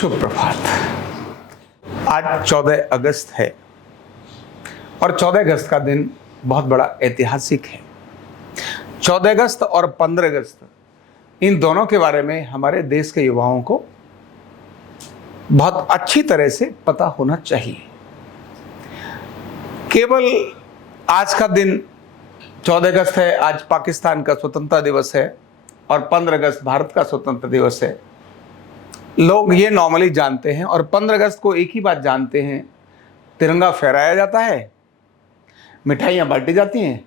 शुभ प्रभात। आज 14 अगस्त है और 14 अगस्त का दिन बहुत बड़ा ऐतिहासिक है। 14 अगस्त और 15 अगस्त इन दोनों के बारे में हमारे देश के युवाओं को बहुत अच्छी तरह से पता होना चाहिए। केवल आज का दिन 14 अगस्त है, आज पाकिस्तान का स्वतंत्रता दिवस है और 15 अगस्त भारत का स्वतंत्रता दिवस है। लोग ये नॉर्मली जानते हैं और 15 अगस्त को एक ही बात जानते हैं, तिरंगा फहराया जाता है, मिठाइयाँ बांटी जाती हैं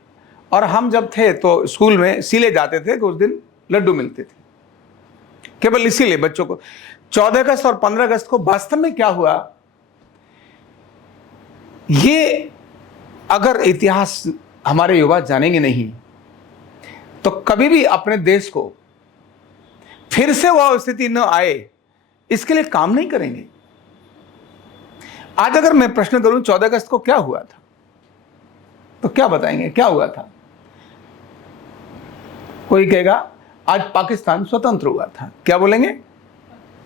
और हम जब थे तो स्कूल में इसीलिए जाते थे कि उस दिन लड्डू मिलते थे, केवल इसीलिए बच्चों को। 14 अगस्त और 15 अगस्त को वास्तव में क्या हुआ, ये अगर इतिहास हमारे युवा जानेंगे नहीं तो कभी भी अपने देश को फिर से वह स्थिति न आए, इसके लिए काम नहीं करेंगे। आज अगर मैं प्रश्न करूं 14 अगस्त को क्या हुआ था, तो क्या बताएंगे क्या हुआ था? कोई कहेगा आज पाकिस्तान स्वतंत्र हुआ था। क्या बोलेंगे?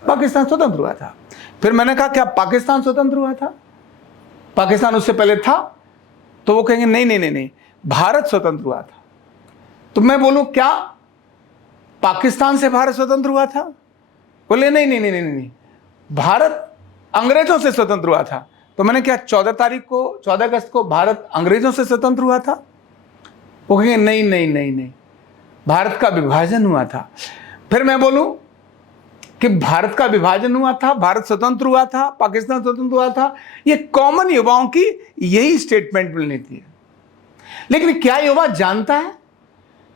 पाकिस्तान स्वतंत्र हुआ था। फिर मैंने कहा क्या पाकिस्तान स्वतंत्र हुआ था? पाकिस्तान उससे पहले था? तो वो कहेंगे नहीं नहीं नहीं नहीं, भारत स्वतंत्र हुआ था। तो मैं बोलूं क्या पाकिस्तान से भारत स्वतंत्र हुआ था? बोले नहीं नहीं नहीं नहीं नहीं, भारत अंग्रेजों से स्वतंत्र हुआ था। तो मैंने क्या 14 अगस्त को भारत अंग्रेजों से स्वतंत्र हुआ था? वो कहेंगे नहीं नहीं नहीं नहीं, भारत का विभाजन हुआ था। फिर मैं बोलूं कि भारत का विभाजन हुआ था, भारत स्वतंत्र हुआ था, पाकिस्तान स्वतंत्र हुआ था, ये कॉमन युवाओं की यही स्टेटमेंट मिलनी थी। लेकिन क्या युवा जानता है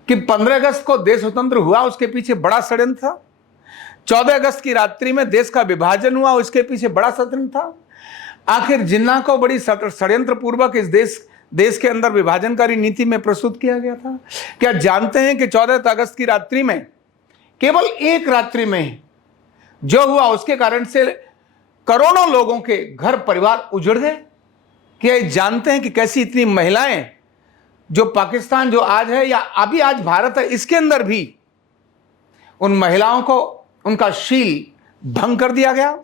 कि 15 अगस्त को देश स्वतंत्र हुआ, उसके पीछे बड़ा षड्यंत्र था? 14 अगस्त की रात्रि में देश का विभाजन हुआ, उसके पीछे बड़ा षड्यंत्र था। आखिर जिन्ना को बड़ी षड्यंत्र पूर्वक इस देश के अंदर विभाजनकारी नीति में प्रस्तुत किया गया था। क्या जानते हैं कि 14 अगस्त की रात्रि में, केवल एक रात्रि में जो हुआ उसके कारण से करोड़ों लोगों के घर परिवार उजड़ गए? क्या जानते हैं कि कैसी इतनी महिलाएं, जो पाकिस्तान जो आज है या अभी आज भारत है, इसके अंदर भी उन महिलाओं को उनका शील भंग कर दिया गया,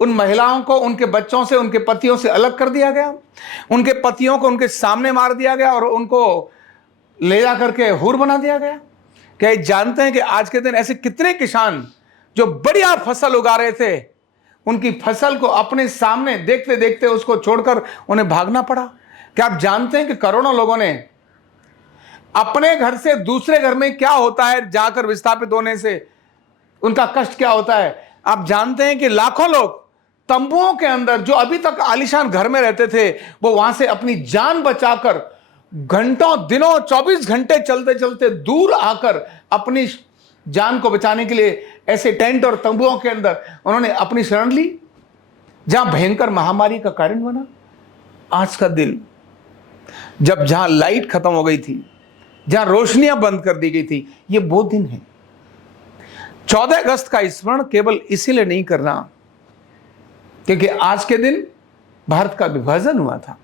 उन महिलाओं को उनके बच्चों से, उनके पतियों से अलग कर दिया गया, उनके पतियों को उनके सामने मार दिया गया और उनको ले जा करके हूर बना दिया गया। क्या जानते हैं कि आज के दिन ऐसे कितने किसान जो बढ़िया फसल उगा रहे थे, उनकी फसल को अपने सामने देखते देखते उसको छोड़कर उन्हें भागना पड़ा? क्या आप जानते हैं कि करोड़ों लोगों ने अपने घर से दूसरे घर में क्या होता है जाकर विस्थापित होने से उनका कष्ट क्या होता है? आप जानते हैं कि लाखों लोग तंबुओं के अंदर, जो अभी तक आलीशान घर में रहते थे, वो वहां से अपनी जान बचाकर घंटों दिनों 24 घंटे चलते चलते दूर आकर अपनी जान को बचाने के लिए ऐसे टेंट और तंबुओं के अंदर उन्होंने अपनी शरण ली, जहां भयंकर महामारी का कारण बना। आज का दिन जब जहां लाइट खत्म हो गई थी, जहां रोशनियां बंद कर दी गई थी, ये वो दिन है। 14 अगस्त का स्मरण केवल इसीलिए नहीं करना क्योंकि आज के दिन भारत का विभाजन हुआ था।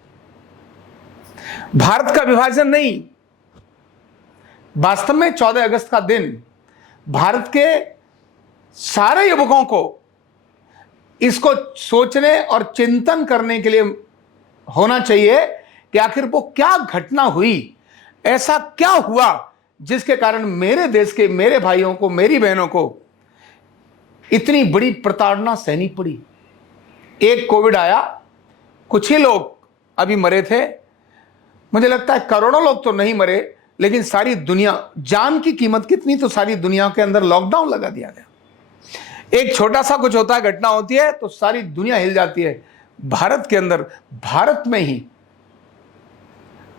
भारत का विभाजन नहीं, वास्तव में 14 अगस्त का दिन भारत के सारे युवकों को इसको सोचने और चिंतन करने के लिए होना चाहिए कि आखिर वो क्या घटना हुई, ऐसा क्या हुआ जिसके कारण मेरे देश के, मेरे भाइयों को, मेरी बहनों को इतनी बड़ी प्रताड़ना सहनी पड़ी। एक कोविड आया, कुछ ही लोग अभी मरे थे, मुझे लगता है करोड़ों लोग तो नहीं मरे, लेकिन सारी दुनिया, जान की कीमत कितनी, तो सारी दुनिया के अंदर लॉकडाउन लगा दिया गया। एक छोटा सा कुछ होता है, घटना होती है तो सारी दुनिया हिल जाती है। भारत के अंदर, भारत में ही।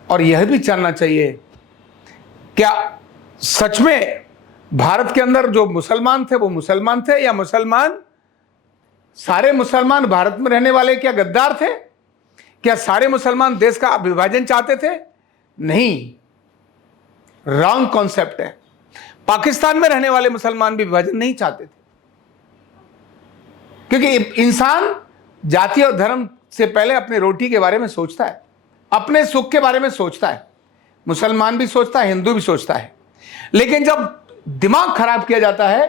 और यह भी जानना चाहिए क्या सच में भारत के अंदर जो मुसलमान थे वो मुसलमान थे, या सारे मुसलमान भारत में रहने वाले क्या गद्दार थे? क्या सारे मुसलमान देश का विभाजन चाहते थे? नहीं, रॉन्ग कॉन्सेप्ट है। पाकिस्तान में रहने वाले मुसलमान भी विभाजन नहीं चाहते थे, क्योंकि इंसान जाति और धर्म से पहले अपनी रोटी के बारे में सोचता है, अपने सुख के बारे में सोचता है। मुसलमान भी सोचता है, हिंदू भी सोचता है। लेकिन जब दिमाग खराब किया जाता है,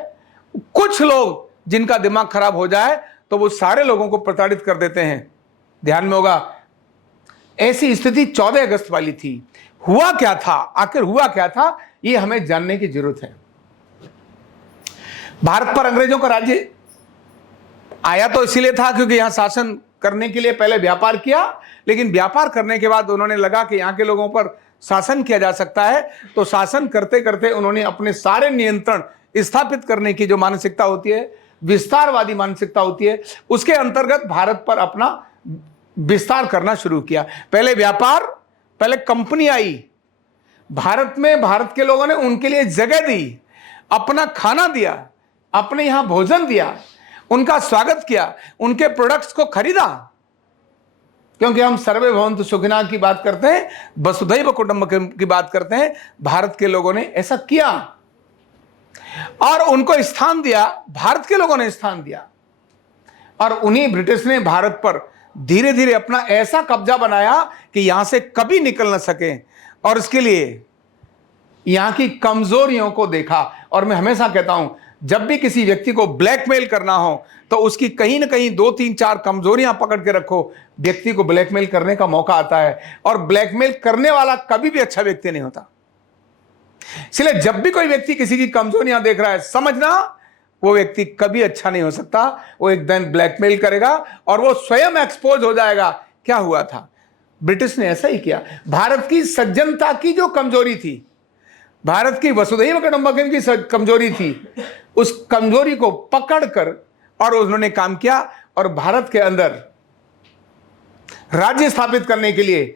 कुछ लोग जिनका दिमाग खराब हो जाए तो वो सारे लोगों को प्रताड़ित कर देते हैं। ध्यान में होगा, ऐसी स्थिति 14 अगस्त वाली थी। हुआ क्या था, आखिर हुआ क्या था, ये हमें जानने की जरूरत है। भारत पर अंग्रेजों का राज्य आया तो इसीलिए था क्योंकि यहां शासन करने के लिए पहले व्यापार किया, लेकिन व्यापार करने के बाद उन्होंने लगा कि यहां के लोगों पर शासन किया जा सकता है, तो शासन करते करते उन्होंने अपने सारे नियंत्रण स्थापित करने की जो मानसिकता होती है, विस्तारवादी मानसिकता होती है, उसके अंतर्गत भारत पर अपना विस्तार करना शुरू किया। पहले व्यापार, पहले कंपनी आई भारत में, भारत के लोगों ने उनके लिए जगह दी, अपना खाना दिया, अपने यहां भोजन दिया, उनका स्वागत किया, उनके प्रोडक्ट्स को खरीदा। क्योंकि हम सर्वे भवन्तु सुखिनः की बात करते हैं, वसुधैव कुटुंबकम की बात करते हैं, भारत के लोगों ने ऐसा किया और उनको स्थान दिया, भारत के लोगों ने स्थान दिया। और उन्हीं ब्रिटिश ने भारत पर धीरे धीरे अपना ऐसा कब्जा बनाया कि यहां से कभी निकल ना सके, और इसके लिए यहां की कमजोरियों को देखा। और मैं हमेशा कहता हूं, जब भी किसी व्यक्ति को ब्लैकमेल करना हो तो उसकी कहीं ना कहीं 2, 3, 4 कमजोरियां पकड़ के रखो, व्यक्ति को ब्लैकमेल करने का मौका आता है। और ब्लैकमेल करने वाला कभी भी अच्छा व्यक्ति नहीं होता। इसलिए जब भी कोई व्यक्ति किसी की कमजोरियां देख रहा है, समझना वो व्यक्ति कभी अच्छा नहीं हो सकता। वो एक दिन ब्लैकमेल करेगा और वो स्वयं एक्सपोज हो जाएगा। क्या हुआ था, ब्रिटिश ने ऐसा ही किया। भारत की सज्जनता की जो कमजोरी थी, भारत की वसुधैव कुटुंबकम की कमजोरी थी, उस कमजोरी को पकड़कर और उन्होंने काम किया और भारत के अंदर राज्य स्थापित करने के लिए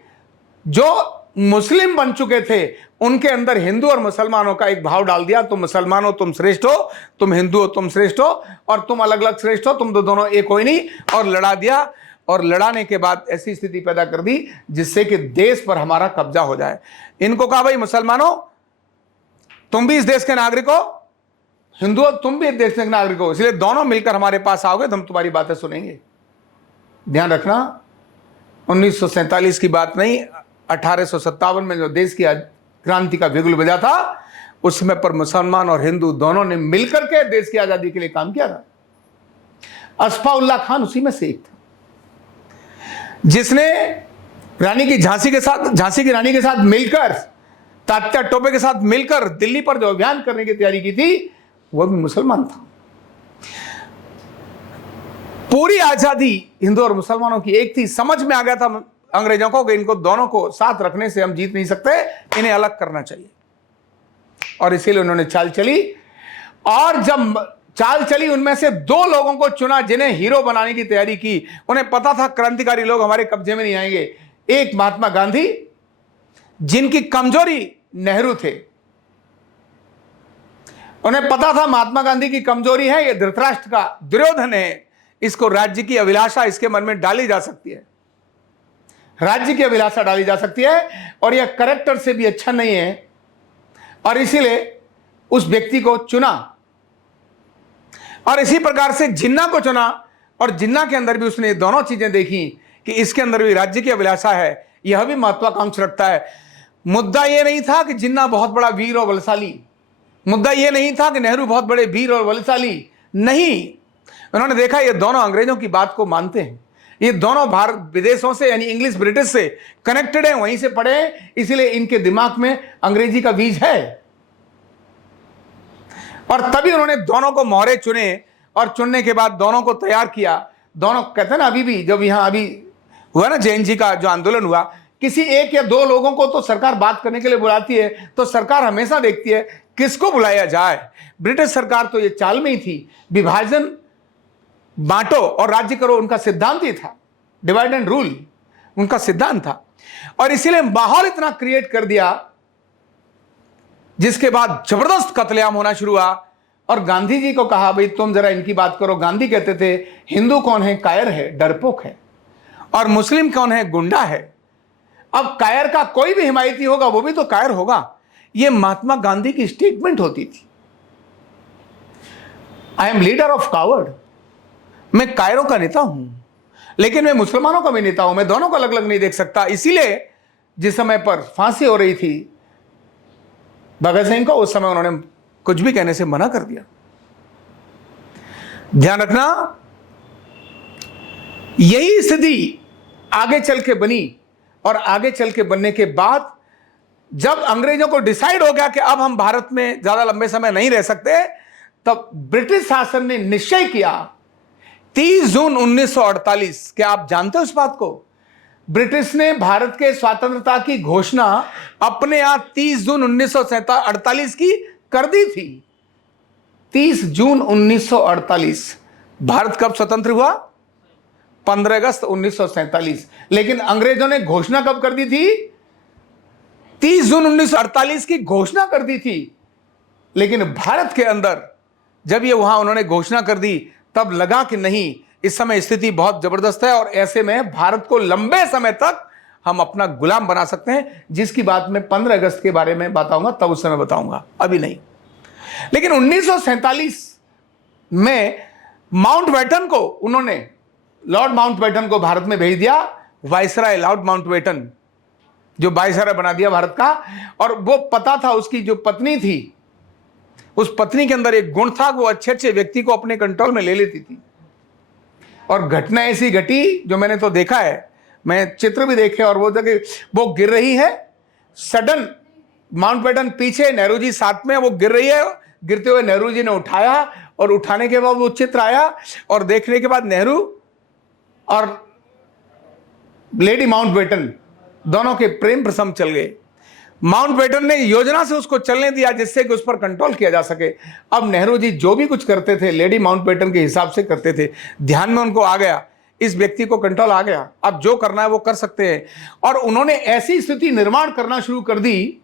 जो मुस्लिम बन चुके थे उनके अंदर हिंदू और मुसलमानों का एक भाव डाल दिया। तुम मुसलमान हो तुम श्रेष्ठ हो, तुम हिंदू हो तुम श्रेष्ठ हो, और तुम अलग अलग श्रेष्ठ हो, तुम तो दोनों एक हो ही नहीं। और लड़ा दिया, और लड़ाने के बाद ऐसी स्थिति पैदा कर दी जिससे कि देश पर हमारा कब्जा हो जाए। इनको कहा, भाई मुसलमानों तुम भी इस देश के नागरिक हो, हिंदू हो तुम भी इस देश के नागरिक हो, इसलिए दोनों मिलकर हमारे पास आओगे तो हम तुम्हारी बातें सुनेंगे। ध्यान रखना, 1947 की बात नहीं, 1857 में जो देश की क्रांति का बिगुल बजा था, उस समय पर मुसलमान और हिंदू दोनों ने मिलकर के देश की आजादी के लिए काम किया था। अस्फाउल्लाह खान उसी में से एक था, जिसने रानी की झांसी की रानी के साथ मिलकर, तात्या टोपे के साथ मिलकर दिल्ली पर जो अभियान करने की तैयारी की थी, वह भी मुसलमान था। पूरी आजादी हिंदू और मुसलमानों की एक थी। समझ में आ गया था अंग्रेजों को कि इनको दोनों को साथ रखने से हम जीत नहीं सकते, इन्हें अलग करना चाहिए। और इसीलिए उन्होंने चाल चली, और जब चाल चली उनमें से 2 लोगों को चुना जिन्हें हीरो बनाने की तैयारी की। उन्हें पता था क्रांतिकारी लोग हमारे कब्जे में नहीं आएंगे। एक महात्मा गांधी, जिनकी कमजोरी नेहरू थे। उन्हें पता था महात्मा गांधी की कमजोरी है ये धृतराष्ट्र का दुर्योधन है, इसको राज्य की अभिलाषा इसके मन में डाली जा सकती है, राज्य की अभिलाषा डाली जा सकती है, और यह कैरेक्टर से भी अच्छा नहीं है। और इसीलिए उस व्यक्ति को चुना, और इसी प्रकार से जिन्ना को चुना, और जिन्ना के अंदर भी उसने दोनों चीजें देखी कि इसके अंदर भी राज्य की अभिलाषा है, यह भी महत्वाकांक्षा रखता है। मुद्दा यह नहीं था कि जिन्ना बहुत बड़ा वीर और बलशाली, मुद्दा यह नहीं था कि नेहरू बहुत बड़े वीर और बलशाली, नहीं। उन्होंने देखा ये दोनों अंग्रेजों की बात को मानते हैं, ये दोनों भारत विदेशों से यानी इंग्लिश ब्रिटिश से कनेक्टेड हैं, वहीं से पढ़े हैं, इसलिए इनके दिमाग में अंग्रेजी का बीज है। और तभी उन्होंने दोनों को मोहरे चुने, और चुनने के बाद दोनों को तैयार किया। दोनों कहते हैं ना, अभी भी जब यहां अभी हुआ ना जैन जी का जो आंदोलन हुआ, किसी 1 या 2 लोगों को तो सरकार बात करने के लिए बुलाती है, तो सरकार हमेशा देखती है किसको बुलाया जाए। ब्रिटिश सरकार तो ये चाल में ही थी, विभाजन, बांटो और राज्य करो, उनका सिद्धांत ही था, डिवाइड एंड रूल उनका सिद्धांत था। और इसीलिए माहौल इतना क्रिएट कर दिया, जिसके बाद जबरदस्त कत्लेआम होना शुरू हुआ। और गांधी जी को कहा, भाई तुम जरा इनकी बात करो। गांधी कहते थे हिंदू कौन है, कायर है, डरपोक है, और मुस्लिम कौन है, गुंडा है। अब कायर का कोई भी हिमायती होगा वो भी तो कायर होगा। यह महात्मा गांधी की स्टेटमेंट होती थी। I am leader of coward, मैं कायरों का नेता हूं, लेकिन मैं मुसलमानों का भी नेता हूं, मैं दोनों को अलग अलग नहीं देख सकता। इसीलिए जिस समय पर फांसी हो रही थी भगत सिंह को, उस समय उन्होंने कुछ भी कहने से मना कर दिया। ध्यान रखना, यही स्थिति आगे चल के बनी और आगे चल के बनने के बाद जब अंग्रेजों को डिसाइड हो गया कि अब हम भारत में ज्यादा लंबे समय नहीं रह सकते, तब ब्रिटिश शासन ने निश्चय किया 30 जून 1948। क्या आप जानते हो इस बात को? ब्रिटिश ने भारत के स्वतंत्रता की घोषणा अपने आप 30 जून 1948 की कर दी थी। 30 जून 1948। भारत कब स्वतंत्र हुआ? 15 अगस्त 1947। लेकिन अंग्रेजों ने घोषणा कब कर दी थी? 30 जून 1948 की घोषणा कर दी थी। लेकिन भारत के अंदर जब ये वहां उन्होंने घोषणा कर दी, तब लगा कि नहीं, इस समय स्थिति बहुत जबरदस्त है और ऐसे में भारत को लंबे समय तक हम अपना गुलाम बना सकते हैं, जिसकी बात मैं 15 अगस्त के बारे में बताऊंगा, तब उस समय बताऊंगा, अभी नहीं। लेकिन 1947 में माउंटबेटन को उन्होंने, लॉर्ड माउंटबेटन को भारत में भेज दिया। वायसराय लॉर्ड माउंटबेटन जो वायसराय बना दिया भारत का। और वो पता था, उसकी जो पत्नी थी, उस पत्नी के अंदर एक गुण था, वो अच्छे अच्छे व्यक्ति को अपने कंट्रोल में ले लेती थी। और घटना ऐसी घटी जो मैंने तो देखा है, मैं चित्र भी देखे, और वो जगह वो गिर रही है, सडन माउंटबेटन पीछे, नेहरू जी साथ में, वो गिर रही है, गिरते हुए नेहरू जी ने उठाया, और उठाने के बाद वो चित्र आया, और देखने के बाद नेहरू और लेडी माउंटबेटन दोनों के प्रेम प्रसंग चल गए। माउंटबेटन ने योजना से उसको चलने दिया जिससे कि उस पर कंट्रोल किया जा सके। अब नेहरू जी जो भी कुछ करते थे लेडी माउंटबेटन के हिसाब से करते थे। ध्यान में उनको आ गया, इस व्यक्ति को कंट्रोल आ गया, अब जो करना है वो कर सकते हैं। और उन्होंने ऐसी स्थिति निर्माण करना शुरू कर दी।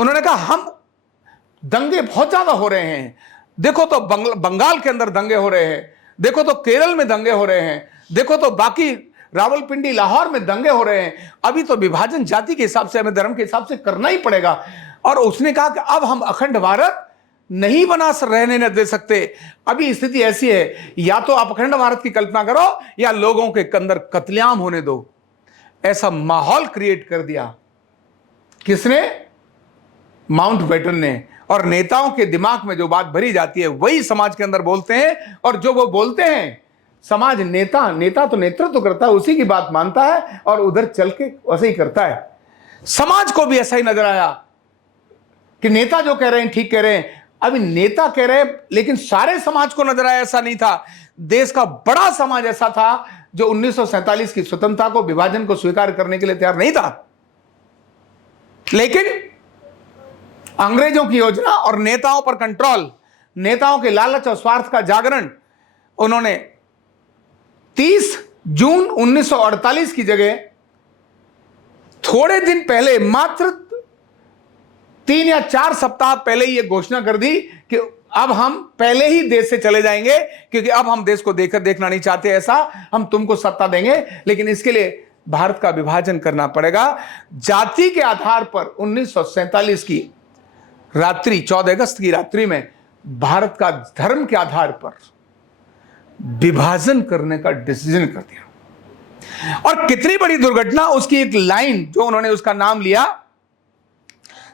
उन्होंने कहा हम दंगे बहुत ज्यादा हो रहे हैं, देखो तो बंगाल के अंदर दंगे हो रहे हैं, देखो तो केरल में दंगे हो रहे हैं, देखो तो बाकी रावलपिंडी लाहौर में दंगे हो रहे हैं। अभी तो विभाजन जाति के हिसाब से, हमें धर्म के हिसाब से करना ही पड़ेगा। और उसने कहा कि अब हम अखंड भारत नहीं रहने न दे सकते। अभी स्थिति ऐसी है, या तो आप अखंड भारत की कल्पना करो या लोगों के अंदर कत्लेआम होने दो। ऐसा माहौल क्रिएट कर दिया। किसने? माउंटबेटन ने। और नेताओं के दिमाग में जो बात भरी जाती है वही समाज के अंदर बोलते हैं, और जो वो बोलते हैं समाज, नेता तो नेतृत्व करता है, उसी की बात मानता है और उधर चल के वैसे ही करता है। समाज को भी ऐसा ही नजर आया कि नेता जो कह रहे हैं ठीक कह रहे हैं। अभी नेता कह रहे हैं, लेकिन सारे समाज को नजर आया ऐसा नहीं था। देश का बड़ा समाज ऐसा था जो 1947 की स्वतंत्रता को, विभाजन को स्वीकार करने के लिए तैयार नहीं था। लेकिन अंग्रेजों की योजना और नेताओं पर कंट्रोल, नेताओं के लालच और स्वार्थ का जागरण, उन्होंने 30 जून 1948 की जगह थोड़े दिन पहले, मात्र 3 या 4 सप्ताह पहले यह घोषणा कर दी कि अब हम पहले ही देश से चले जाएंगे, क्योंकि अब हम देश को देखना नहीं चाहते ऐसा, हम तुमको सत्ता देंगे, लेकिन इसके लिए भारत का विभाजन करना पड़ेगा। जाति के आधार पर 1947 की रात्रि, 14 अगस्त की रात्रि में भारत का धर्म के आधार पर विभाजन करने का डिसीजन कर दिया। और कितनी बड़ी दुर्घटना, उसकी एक लाइन जो उन्होंने उसका नाम लिया,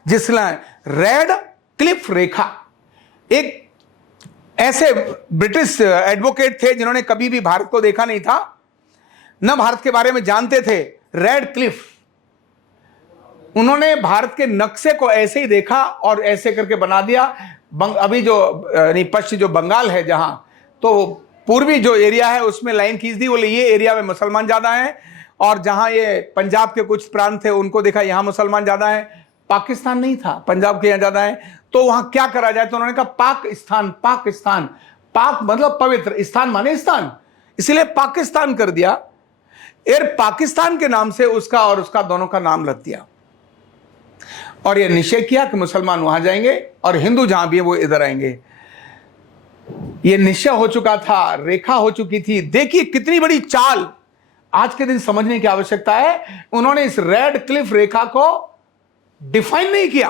जिसने रेड क्लिफ रेखा। एक ऐसे ब्रिटिश एडवोकेट थे जिन्होंने कभी भी भारत को देखा नहीं था, न भारत के बारे में जानते थे। रेड क्लिफ, उन्होंने भारत के नक्शे को ऐसे ही देखा और ऐसे करके बना दिया। अभी जो पश्चिम जो बंगाल है, जहां तो पूर्वी जो एरिया है उसमें लाइन खींच दी, बोले ये एरिया में मुसलमान ज्यादा हैं, और जहां ये पंजाब के कुछ प्रांत थे उनको देखा यहां मुसलमान ज्यादा हैं। पाकिस्तान नहीं था, पंजाब के यहां ज्यादा है, तो वहां क्या करा जाए? तो उन्होंने कहा पाकिस्तान। पाकिस्तान, पाक मतलब पवित्र, स्थान माने स्थान, इसलिए पाकिस्तान कर दिया। एयर पाकिस्तान के नाम से उसका और उसका दोनों का नाम रख दिया, और यह निश्चय किया कि मुसलमान वहां जाएंगे और हिंदू जहां भी है वो इधर आएंगे। यह निश्चय हो चुका था, रेखा हो चुकी थी। देखिए कितनी बड़ी चाल, आज के दिन समझने की आवश्यकता है। उन्होंने इस रेड क्लिफ रेखा को डिफाइन नहीं किया,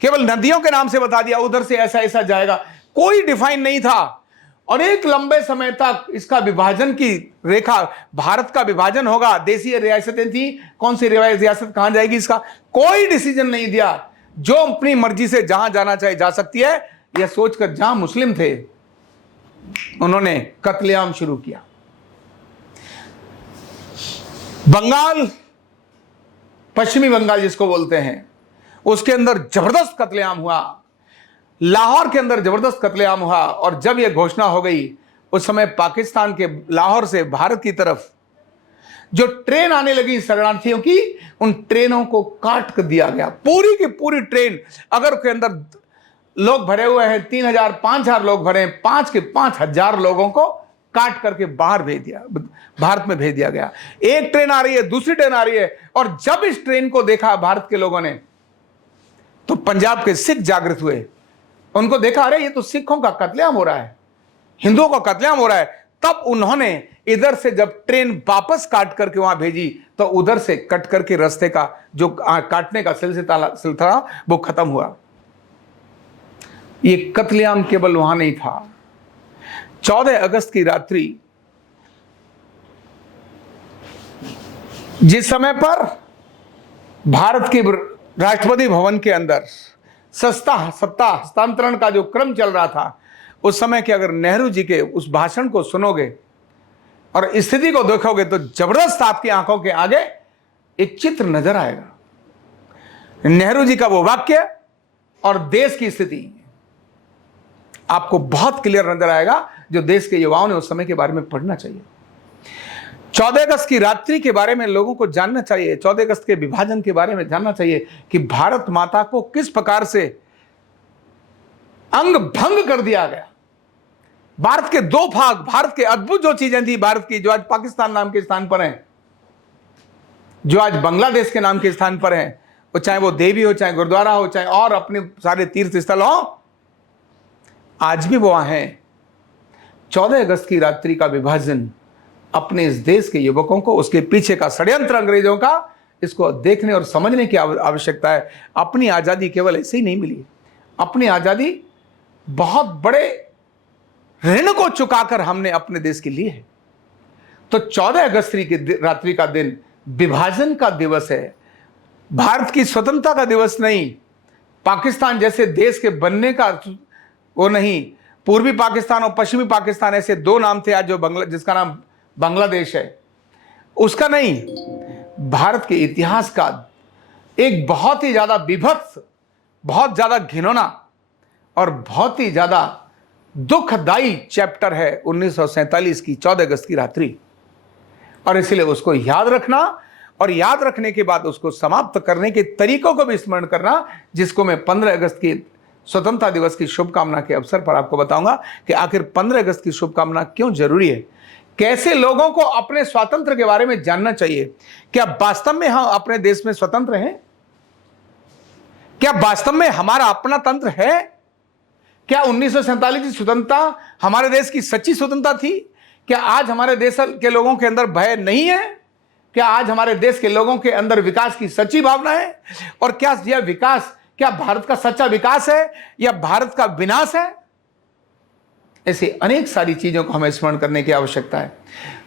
केवल नदियों के नाम से बता दिया उधर से ऐसा ऐसा जाएगा, कोई डिफाइन नहीं था। और एक लंबे समय तक इसका विभाजन की रेखा, भारत का विभाजन होगा, देशीय रियासतें थी, कौन सी रियासत कहां जाएगी, इसका कोई डिसीजन नहीं दिया। जो अपनी मर्जी से जहां जाना चाहे जा सकती है, यह सोचकर जहां मुस्लिम थे उन्होंने कत्लेआम शुरू किया। बंगाल, पश्चिमी बंगाल जिसको बोलते हैं, उसके अंदर जबरदस्त कत्लेआम हुआ, लाहौर के अंदर जबरदस्त कत्लेआम हुआ। और जब यह घोषणा हो गई, उस समय पाकिस्तान के लाहौर से भारत की तरफ जो ट्रेन आने लगी शरणार्थियों की, उन ट्रेनों को काट कर दिया गया। पूरी की पूरी ट्रेन, अगर के अंदर लोग भरे हुए हैं 3000 5000 लोग भरे हैं, 5 के 5000 लोगों को काट करके बाहर भेज दिया, भारत में भेज दिया गया। एक ट्रेन आ रही है, दूसरी ट्रेन आ रही है। और जब इस ट्रेन को देखा भारत के लोगों ने, तो पंजाब के सिख जागृत हुए। उनको देखा, अरे ये तो सिखों का कत्लेआम हो रहा है, हिंदुओं का कत्लेआम हो रहा है। तब उन्होंने इधर से जब ट्रेन वापस काट करके वहां भेजी, तो उधर से कट करके रास्ते का जो काटने का सिलसिला वो खत्म हुआ। ये कत्लेआम केवल वहां नहीं था। 14 अगस्त की रात्रि, जिस समय पर भारत के राष्ट्रपति भवन के अंदर सत्ता हस्तांतरण का जो क्रम चल रहा था, उस समय के अगर नेहरू जी के उस भाषण को सुनोगे और स्थिति को देखोगे, तो जबरदस्त आपकी आंखों के आगे एक चित्र नजर आएगा। नेहरू जी का वो वाक्य और देश की स्थिति आपको बहुत क्लियर नजर आएगा, जो देश के युवाओं ने उस समय के बारे में पढ़ना चाहिए। 14 अगस्त की रात्रि के बारे में लोगों को जानना चाहिए। 14 अगस्त के विभाजन के बारे में जानना चाहिए कि भारत माता को किस प्रकार से अंग भंग कर दिया गया। भारत के दो भाग, भारत के अद्भुत जो चीजें थी भारत की, जो आज पाकिस्तान नाम के स्थान पर हैं, जो आज बांग्लादेश के नाम के स्थान पर हैं, वो चाहे वो देवी हो, चाहे गुरुद्वारा हो, चाहे और अपने सारे तीर्थ स्थल हो, आज भी वो वहां हैं। 14 अगस्त की रात्रि का विभाजन अपने इस देश के युवकों को, उसके पीछे का षड्यंत्र अंग्रेजों का, इसको देखने और समझने की आवश्यकता है। अपनी आज़ादी केवल ऐसे ही नहीं मिली, अपनी आज़ादी बहुत बड़े ऋण को चुकाकर हमने अपने देश के लिए है। तो 14 अगस्त की रात्रि का दिन विभाजन का दिवस है, भारत की स्वतंत्रता का दिवस नहीं। पाकिस्तान जैसे देश के बनने का वो नहीं, पूर्वी पाकिस्तान और पश्चिमी पाकिस्तान ऐसे दो नाम थे आज, जो जिसका नाम बांग्लादेश है, उसका नहीं। भारत के इतिहास का एक बहुत ही ज्यादा विभत्स, बहुत ज्यादा घिनौना और बहुत ही ज्यादा दुखदाई चैप्टर है 1947 की 14 अगस्त की रात्रि। और इसलिए उसको याद रखना, और याद रखने के बाद उसको समाप्त करने के तरीकों को भी स्मरण करना, जिसको मैं 15 अगस्त की स्वतंत्रता दिवस की शुभकामना के अवसर पर आपको बताऊंगा कि आखिर 15 अगस्त की शुभकामना क्यों जरूरी है, कैसे लोगों को अपने स्वातंत्र के बारे में जानना चाहिए। क्या वास्तव में हम अपने देश में स्वतंत्र हैं? क्या वास्तव में हमारा अपना तंत्र है? क्या 1947 की स्वतंत्रता हमारे देश की सच्ची स्वतंत्रता थी? क्या आज हमारे देश के लोगों के अंदर भय नहीं है? क्या आज हमारे देश के लोगों के अंदर विकास की सच्ची भावना है? और क्या यह विकास, क्या भारत का सच्चा विकास है या भारत का विनाश है? ऐसी अनेक सारी चीजों को हमें स्मरण करने की आवश्यकता है।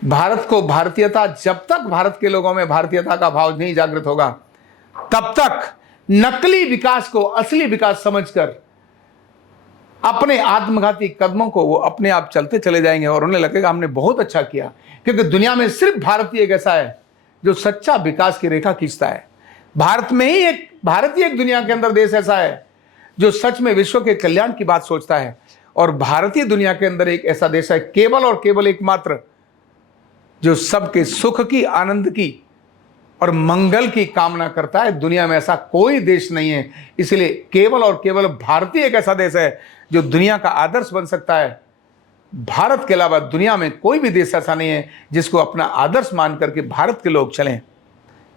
भारत को भारतीयता, जब तक भारत के लोगों में भारतीयता का भाव नहीं जागृत होगा, तब तक नकली विकास को असली विकास समझकर अपने आत्मघाती कदमों को वो अपने आप चलते चले जाएंगे और उन्हें लगेगा हमने बहुत अच्छा किया, क्योंकि दुनिया में सिर्फ भारतीय एक ऐसा है जो सच्चा विकास की रेखा खींचता है। भारत में ही भारतीय एक दुनिया के अंदर देश ऐसा है जो सच में विश्व के कल्याण की बात सोचता है। और भारतीय दुनिया के अंदर एक ऐसा देश है, केवल और केवल एकमात्र, जो सबके सुख की, आनंद की और मंगल की कामना करता है। दुनिया में ऐसा कोई देश नहीं है। इसलिए केवल और केवल भारतीय एक ऐसा देश है जो दुनिया का आदर्श बन सकता है। भारत के अलावा दुनिया में कोई भी देश ऐसा नहीं है जिसको अपना आदर्श मान करके भारत के लोग चलें,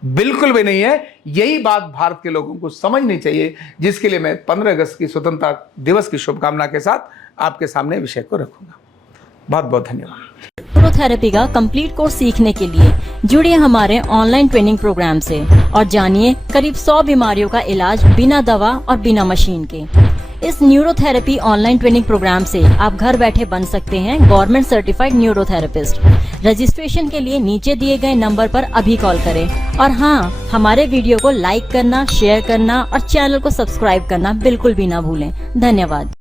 बिल्कुल भी नहीं है। यही बात भारत के लोगों को समझनी चाहिए, जिसके लिए मैं 15 अगस्त की स्वतंत्रता दिवस की शुभकामना के साथ आपके सामने विषय को रखूंगा। बहुत बहुत धन्यवाद। न्यूरोथेरेपी का कंप्लीट कोर्स सीखने के लिए जुड़िए हमारे ऑनलाइन ट्रेनिंग प्रोग्राम से और जानिए करीब 100 बीमारियों का इलाज बिना दवा और बिना मशीन के। इस न्यूरोथेरेपी ऑनलाइन ट्रेनिंग प्रोग्राम से आप घर बैठे बन सकते हैं गवर्नमेंट सर्टिफाइड न्यूरोथेरेपिस्ट। रजिस्ट्रेशन के लिए नीचे दिए गए नंबर पर अभी कॉल करें। और हाँ, हमारे वीडियो को लाइक करना, शेयर करना और चैनल को सब्सक्राइब करना बिल्कुल भी ना भूलें। धन्यवाद।